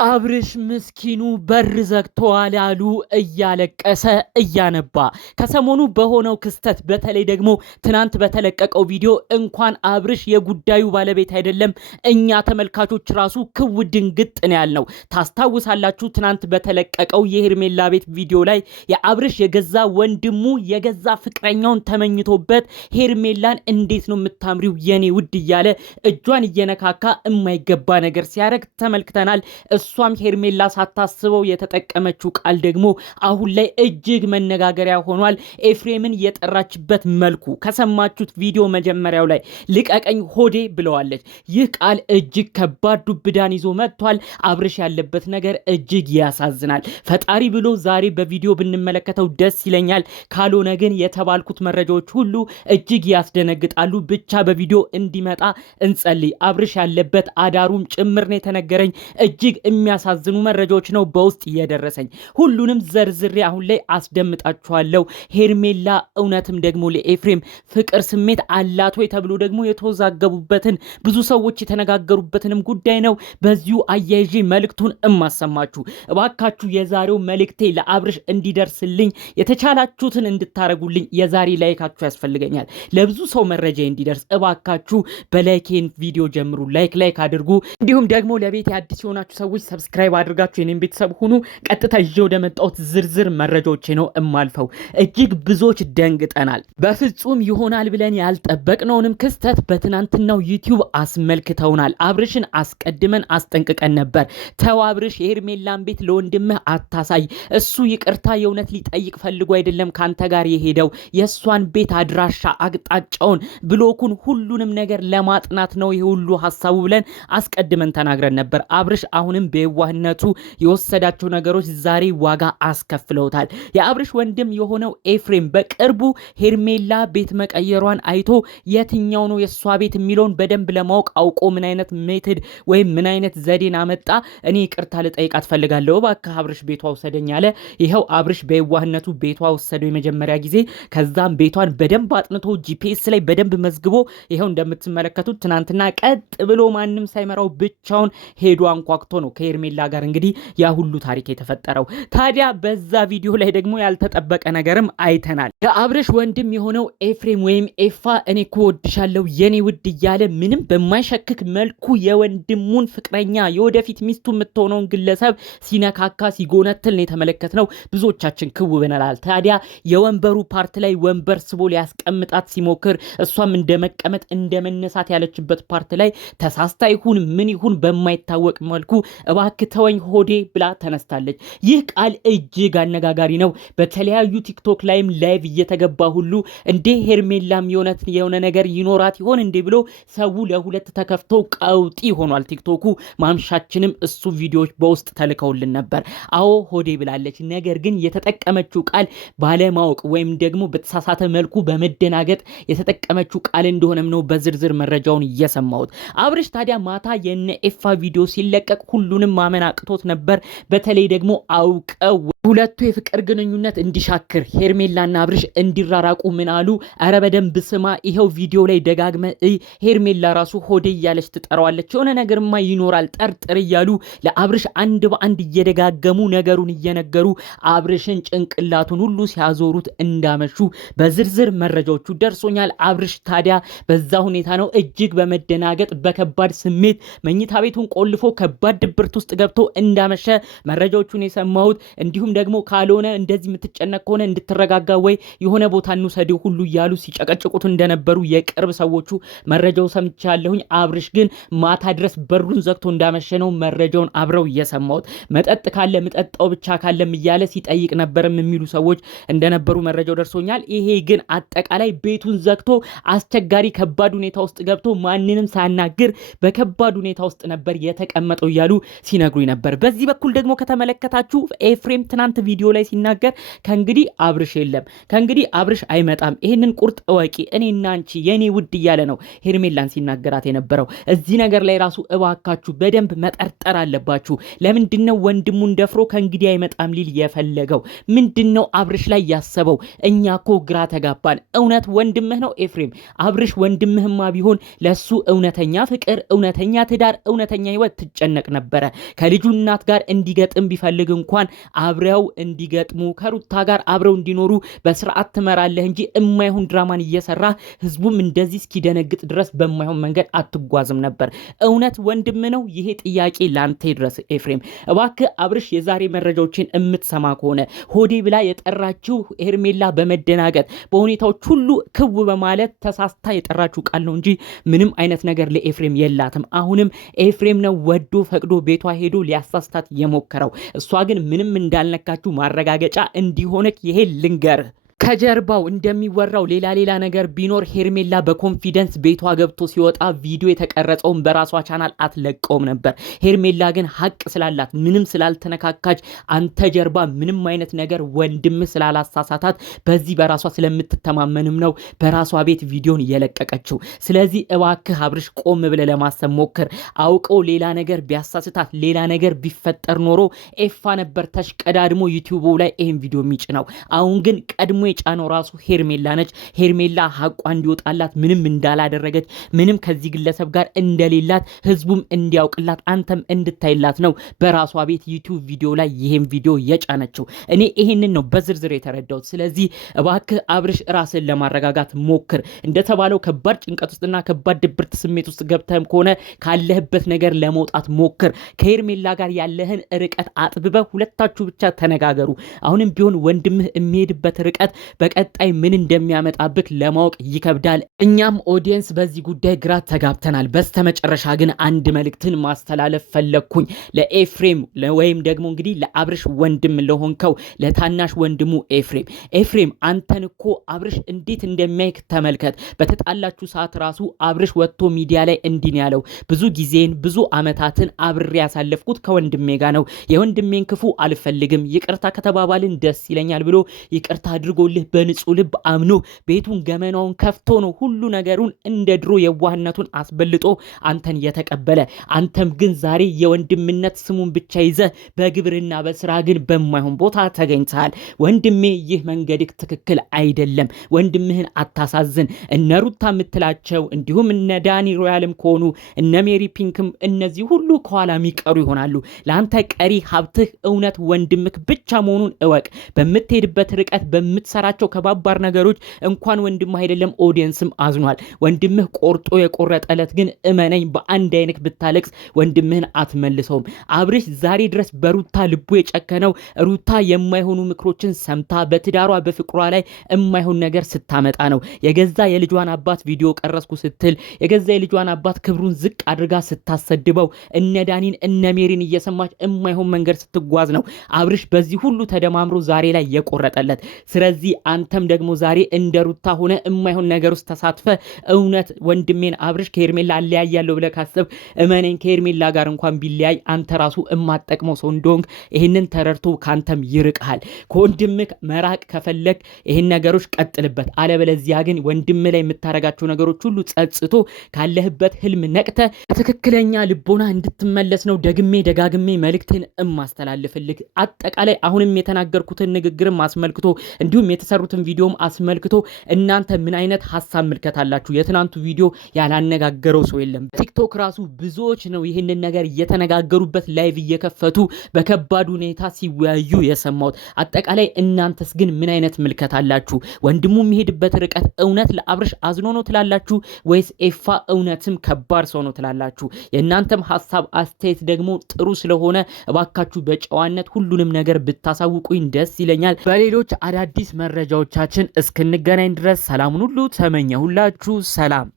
አብርሽ ምስኪኑ በር ዘግቷል ያሉ እያለቀሰ እያነባ ከሰሞኑ በሆነው ክስተት በተለይ ደግሞ ትናንት በተለቀቀው ቪዲዮ እንኳን አብርሽ የጉዳዩ ባለቤት አይደለም እኛ ተመልካቾች ራሱ ክው ድንግጥ ነው ያልነው። ታስታውሳላችሁ ትናንት በተለቀቀው የሄርሜላ ቤት ቪዲዮ ላይ የአብርሽ የገዛ ወንድሙ የገዛ ፍቅረኛውን ተመኝቶበት ሄርሜላን እንዴት ነው የምታምሪው የኔ ውድ እያለ እጇን እየነካካ የማይገባ ነገር ሲያደርግ ተመልክተናል። እሷም ሄርሜላ ሳታስበው የተጠቀመችው ቃል ደግሞ አሁን ላይ እጅግ መነጋገሪያ ሆኗል። ኤፍሬምን የጠራችበት መልኩ ከሰማችሁት ቪዲዮ መጀመሪያው ላይ ልቀቀኝ ሆዴ ብለዋለች። ይህ ቃል እጅግ ከባድ ዱብዳን ይዞ መጥቷል። አብርሽ ያለበት ነገር እጅግ ያሳዝናል። ፈጣሪ ብሎ ዛሬ በቪዲዮ ብንመለከተው ደስ ይለኛል። ካልሆነ ግን የተባልኩት መረጃዎች ሁሉ እጅግ ያስደነግጣሉ። ብቻ በቪዲዮ እንዲመጣ እንጸልይ። አብርሽ ያለበት አዳሩም ጭምር ነው የተነገረኝ። እጅግ የሚያሳዝኑ መረጃዎች ነው በውስጥ እየደረሰኝ። ሁሉንም ዘርዝሬ አሁን ላይ አስደምጣችኋለሁ። ሄርሜላ እውነትም ደግሞ ለኤፍሬም ፍቅር ስሜት አላት ወይ ተብሎ ደግሞ የተወዛገቡበትን ብዙ ሰዎች የተነጋገሩበትንም ጉዳይ ነው በዚሁ አያይዤ መልእክቱን እማሰማችሁ። እባካችሁ የዛሬው መልእክቴ ለአብርሽ እንዲደርስልኝ የተቻላችሁትን እንድታረጉልኝ የዛሬ ላይካችሁ ያስፈልገኛል። ለብዙ ሰው መረጃ እንዲደርስ እባካችሁ በላይኬን ቪዲዮ ጀምሩ። ላይክ አድርጉ። እንዲሁም ደግሞ ለቤት አዲስ የሆናችሁ ሰዎች ሰብስክራይብ አድርጋችሁ የኔን ቤተሰብ ሁኑ። ቀጥታ ይዤ ወደ መጣሁት ዝርዝር መረጃዎቼ ነው እማልፈው። እጅግ ብዙዎች ደንግጠናል። በፍጹም ይሆናል ብለን ያልጠበቅነውንም ክስተት በትናንትናው ዩቲዩብ አስመልክተውናል። አብርሽን አስቀድመን አስጠንቅቀን ነበር። ተው አብርሽ የሄርሜላን ቤት ለወንድምህ አታሳይ። እሱ ይቅርታ የእውነት ሊጠይቅ ፈልጎ አይደለም ካንተ ጋር የሄደው የእሷን ቤት አድራሻ፣ አቅጣጫውን፣ ብሎኩን፣ ሁሉንም ነገር ለማጥናት ነው ይሄ ሁሉ ሐሳቡ ብለን አስቀድመን ተናግረን ነበር። አብርሽ አሁንም በየዋህነቱ የወሰዳቸው ነገሮች ዛሬ ዋጋ አስከፍለውታል። የአብርሽ ወንድም የሆነው ኤፍሬም በቅርቡ ሄርሜላ ቤት መቀየሯን አይቶ የትኛው ነው የሷ ቤት የሚለውን በደንብ ለማወቅ አውቆ ምን አይነት ሜትድ ወይም ምን አይነት ዘዴን አመጣ። እኔ ይቅርታ ልጠይቃት ፈልጋለሁ እባክህ አብርሽ ቤቷ ወሰደኝ አለ። ይኸው አብርሽ በየዋህነቱ ቤቷ ወሰደው የመጀመሪያ ጊዜ። ከዛም ቤቷን በደንብ አጥንቶ ጂፒኤስ ላይ በደንብ መዝግቦ ይኸው እንደምትመለከቱት ትናንትና ቀጥ ብሎ ማንም ሳይመራው ብቻውን ሄዶ አንኳክቶ ነው ከሄርሜላ ጋር እንግዲህ ያ ሁሉ ታሪክ የተፈጠረው። ታዲያ በዛ ቪዲዮ ላይ ደግሞ ያልተጠበቀ ነገርም አይተናል። የአብርሽ ወንድም የሆነው ኤፍሬም ወይም ኤፋ እኔ እኮ ወድሻለሁ የኔ ውድ እያለ ምንም በማይሸክክ መልኩ የወንድሙን ፍቅረኛ የወደፊት ሚስቱ የምትሆነውን ግለሰብ ሲነካካ ሲጎነትል ነው የተመለከትነው። ብዙዎቻችን ክው ብለናል። ታዲያ የወንበሩ ፓርት ላይ ወንበር ስቦ ሊያስቀምጣት ሲሞክር እሷም እንደመቀመጥ እንደመነሳት ያለችበት ፓርት ላይ ተሳስታ ይሁን ምን ይሁን በማይታወቅ መልኩ እባክህ ተወኝ ሆዴ ብላ ተነስታለች። ይህ ቃል እጅግ አነጋጋሪ ነው። በተለያዩ ቲክቶክ ላይም ላይቭ እየተገባ ሁሉ እንዴ ሄርሜላም የሆነ ነገር ይኖራት ይሆን እንዴ ብሎ ሰው ለሁለት ተከፍቶ ቀውጢ ሆኗል ቲክቶኩ። ማምሻችንም እሱ ቪዲዮዎች በውስጥ ተልከውልን ነበር። አዎ ሆዴ ብላለች። ነገር ግን የተጠቀመችው ቃል ባለማወቅ ወይም ደግሞ በተሳሳተ መልኩ በመደናገጥ የተጠቀመችው ቃል እንደሆነም ነው በዝርዝር መረጃውን እየሰማሁት። አብርሽ ታዲያ ማታ የነ ኤፋ ቪዲዮ ሲለቀቅ ሁሉንም ማመን አቅቶት ነበር። በተለይ ደግሞ አውቀው ሁለቱ የፍቅር ግንኙነት እንዲሻክር ሄርሜላና አብርሽ እንዲራራቁ ምን አሉ? አረ በደንብ ስማ፣ ይሄው ቪዲዮ ላይ ደጋግመ ሄርሜላ ራሱ ሆዴ እያለች ትጠራዋለች፣ የሆነ ነገርማ ይኖራል ጠርጥር እያሉ ለአብርሽ አንድ በአንድ እየደጋገሙ ነገሩን እየነገሩ አብርሽን ጭንቅላቱን ሁሉ ሲያዞሩት እንዳመሹ በዝርዝር መረጃዎቹ ደርሶኛል። አብርሽ ታዲያ በዛ ሁኔታ ነው እጅግ በመደናገጥ በከባድ ስሜት መኝታ ቤቱን ቆልፎ ከባድ ድብርት ውስጥ ገብቶ እንዳመሸ መረጃዎቹን የሰማሁት። እንዲሁም ደግሞ ካልሆነ እንደዚህ የምትጨነቅ ከሆነ እንድትረጋጋ ወይ የሆነ ቦታ እንውሰደው ሁሉ እያሉ ሲጨቀጭቁት እንደነበሩ የቅርብ ሰዎቹ መረጃው ሰምቻለሁኝ። አብርሽ ግን ማታ ድረስ በሩን ዘግቶ እንዳመሸ ነው መረጃውን አብረው እየሰማሁት። መጠጥ ካለ ምጠጣው ብቻ ካለም እያለ ሲጠይቅ ነበርም የሚሉ ሰዎች እንደነበሩ መረጃው ደርሶኛል። ይሄ ግን አጠቃላይ ቤቱን ዘግቶ አስቸጋሪ ከባድ ሁኔታ ውስጥ ገብቶ ማንንም ሳያናግር በከባድ ሁኔታ ውስጥ ነበር የተቀመጠው እያሉ ሲነግሩኝ ነበር። በዚህ በኩል ደግሞ ከተመለከታችሁ ኤፍሬም ትናንት ቪዲዮ ላይ ሲናገር ከእንግዲህ አብርሽ የለም፣ ከእንግዲህ አብርሽ አይመጣም፣ ይሄንን ቁርጥ እወቂ፣ እኔና አንቺ የኔ ውድ እያለ ነው ሄርሜላን ሲናገራት የነበረው። እዚህ ነገር ላይ ራሱ እባካችሁ በደንብ መጠርጠር አለባችሁ። ለምንድነው ወንድሙን ደፍሮ ከእንግዲህ አይመጣም ሊል የፈለገው? ምንድነው አብርሽ ላይ ያሰበው? እኛ እኮ ግራ ተጋባን። እውነት ወንድምህ ነው ኤፍሬም? አብርሽ ወንድምህማ ቢሆን ለሱ እውነተኛ ፍቅር፣ እውነተኛ ትዳር፣ እውነተኛ ህይወት ትጨነቅ ነበረ። ከልጁ እናት ጋር እንዲገጥም ቢፈልግ እንኳን አብረው እንዲገጥሙ ከሩታ ጋር አብረው እንዲኖሩ በስርዓት ትመራለህ እንጂ የማይሆን ድራማን እየሰራ ህዝቡም እንደዚህ እስኪደነግጥ ድረስ በማይሆን መንገድ አትጓዝም ነበር። እውነት ወንድም ነው? ይሄ ጥያቄ ላንተ ድረስ ኤፍሬም። እባክህ አብርሽ የዛሬ መረጃዎችን የምትሰማ ከሆነ ሆዴ ብላ የጠራችው ሄርሜላ በመደናገጥ በሁኔታዎች ሁሉ ክው በማለት ተሳስታ የጠራችው ቃል ነው እንጂ ምንም አይነት ነገር ለኤፍሬም የላትም። አሁንም ኤፍሬም ነው ወዶ ፈቅዶ ቤቷ ሄዶ ሊያሳስታት የሞከረው። እሷ ግን ምንም እንዳልነካችሁ ማረጋገጫ እንዲሆነክ ይሄ ልንገር። ከጀርባው እንደሚወራው ሌላ ነገር ቢኖር ሄርሜላ በኮንፊደንስ ቤቷ ገብቶ ሲወጣ ቪዲዮ የተቀረጸውን በራሷ ቻናል አትለቀውም ነበር። ሄርሜላ ግን ሀቅ ስላላት ምንም ስላልተነካካች አንተ ጀርባ ምንም አይነት ነገር ወንድም ስላላሳሳታት በዚህ በራሷ ስለምትተማመንም ነው በራሷ ቤት ቪዲዮን የለቀቀችው። ስለዚህ እባክህ አብርሽ ቆም ብለህ ለማሰብ ሞክር። አውቀው ሌላ ነገር ቢያሳስታት ሌላ ነገር ቢፈጠር ኖሮ ኤፋ ነበር ተሽቀዳድሞ ዩቲዩብ ላይ ይሄን ቪዲዮ የሚጭነው። አሁን ግን ቀድሞ የጫነው ራሱ ሄርሜላ ነች። ሄርሜላ ሀቋ እንዲወጣላት ምንም እንዳላደረገች ምንም ከዚህ ግለሰብ ጋር እንደሌላት ህዝቡም እንዲያውቅላት አንተም እንድታይላት ነው በራሷ ቤት ዩቲዩብ ቪዲዮ ላይ ይሄን ቪዲዮ የጫነችው። እኔ ይሄንን ነው በዝርዝር የተረዳሁት። ስለዚህ እባክህ አብርሽ ራስን ለማረጋጋት ሞክር። እንደተባለው ከባድ ጭንቀት ውስጥና ከባድ ድብርት ስሜት ውስጥ ገብተህም ከሆነ ካለህበት ነገር ለመውጣት ሞክር። ከሄርሜላ ጋር ያለህን ርቀት አጥብበህ ሁለታችሁ ብቻ ተነጋገሩ። አሁንም ቢሆን ወንድምህ የሚሄድበት ርቀት በቀጣይ ምን እንደሚያመጣብክ ለማወቅ ይከብዳል። እኛም ኦዲየንስ በዚህ ጉዳይ ግራ ተጋብተናል። በስተመጨረሻ ግን አንድ መልእክትን ማስተላለፍ ፈለግኩኝ ለኤፍሬም ወይም ደግሞ እንግዲህ ለአብርሽ ወንድም ለሆንከው ለታናሽ ወንድሙ ኤፍሬም አንተን እኮ አብርሽ እንዴት እንደሚያይክ ተመልከት። በተጣላችሁ ሰዓት ራሱ አብርሽ ወጥቶ ሚዲያ ላይ እንዲህ ያለው ብዙ ጊዜን ብዙ አመታትን አብሬ ያሳለፍኩት ከወንድሜ ጋር ነው። የወንድሜን ክፉ አልፈልግም፣ ይቅርታ ከተባባልን ደስ ይለኛል ብሎ ይቅርታ አድርጎ በንጹህ ልብ አምኖ ቤቱን ገመናውን ከፍቶ ነው ሁሉ ነገሩን እንደ ድሮ የዋህነቱን አስበልጦ አንተን የተቀበለ። አንተም ግን ዛሬ የወንድምነት ስሙን ብቻ ይዘ በግብርና በስራ ግን በማይሆን ቦታ ተገኝተሃል። ወንድሜ ይህ መንገድክ ትክክል አይደለም። ወንድምህን አታሳዝን። እነ ሩታ የምትላቸው እንዲሁም እነ ዳኒ ሮያልም ከሆኑ እነ ሜሪ ፒንክም እነዚህ ሁሉ ከኋላ የሚቀሩ ይሆናሉ። ለአንተ ቀሪ ሀብትህ እውነት ወንድምክ ብቻ መሆኑን እወቅ። በምትሄድበት ርቀት በምትሰራቸው ከባባር ነገሮች እንኳን ወንድምህ አይደለም ኦዲየንስም አዝኗል። ወንድምህ ቆርጦ የቆረጠለት ግን እመነኝ በአንድ አይነት ብታለቅስ ወንድምህን አትመልሰውም። አብርሽ ዛሬ ድረስ በሩታ ልቡ የጨከነው ሩታ የማይሆኑ ምክሮችን ሰምታ በትዳሯ በፍቅሯ ላይ የማይሆን ነገር ስታመጣ ነው። የገዛ የልጇን አባት ቪዲዮ ቀረስኩ ስትል የገዛ የልጇን አባት ክብሩን ዝቅ አድርጋ ስታሰድበው እነ ዳኒን እነ ሜሪን እየሰማች የማይሆን መንገድ ስትጓዝ ነው አብርሽ በዚህ ሁሉ ተደማምሮ ዛሬ ላይ የቆረጠለት። ስለዚህ አንተም ደግሞ ዛሬ እንደ ሩታ ሆነ የማይሆን ነገር ውስጥ ተሳትፈ እውነት ወንድሜን አብርሽ ከሄርሜላ አለያያለሁ ብለህ ካሰብ እመነኝ ከሄርሜላ ጋር እንኳን ቢለያይ አንተ ራሱ የማጠቅመው ሰው እንደሆንክ ይህንን ተረድቶ ካንተም ይርቅሃል። ከወንድምህ መራቅ ከፈለግ ይህን ነገሮች ቀጥልበት። አለበለዚያ ግን ወንድም ላይ የምታረጋቸው ነገሮች ሁሉ ጸጽቶ ካለህበት ህልም ነቅተ ትክክለኛ ልቦና እንድትመለስ ነው ደግሜ ደጋግሜ መልእክቴን እማስተላልፍልህ። አጠቃላይ አሁንም የተናገርኩትን ንግግርም አስመልክቶ እንዲሁም የተሰሩትን ቪዲዮም አስመልክቶ እናንተ ምን አይነት ሐሳብ ምልከታላችሁ? የትናንቱ ቪዲዮ ያላነጋገረው ሰው የለም። ቲክቶክ ራሱ ብዙዎች ነው ይህንን ነገር እየተነጋገሩበት ላይቭ እየከፈቱ በከባድ ሁኔታ ሲወያዩ የሰማሁት። አጠቃላይ እናንተስ ግን ምን አይነት ምልከታላችሁ? ወንድሙ የሚሄድበት ርቀት እውነት ለአብርሽ አዝኖ ነው ትላላችሁ ወይስ ኤፋ እውነትም ከባድ ሰው ነው ትላላችሁ? የእናንተም ሐሳብ አስተያየት ደግሞ ጥሩ ስለሆነ እባካችሁ በጨዋነት ሁሉንም ነገር ብታሳውቁኝ ደስ ይለኛል። በሌሎች አዳዲስ መረጃዎቻችን እስክንገናኝ ድረስ ሰላሙን ሁሉ ተመኘሁላችሁ። ሰላም።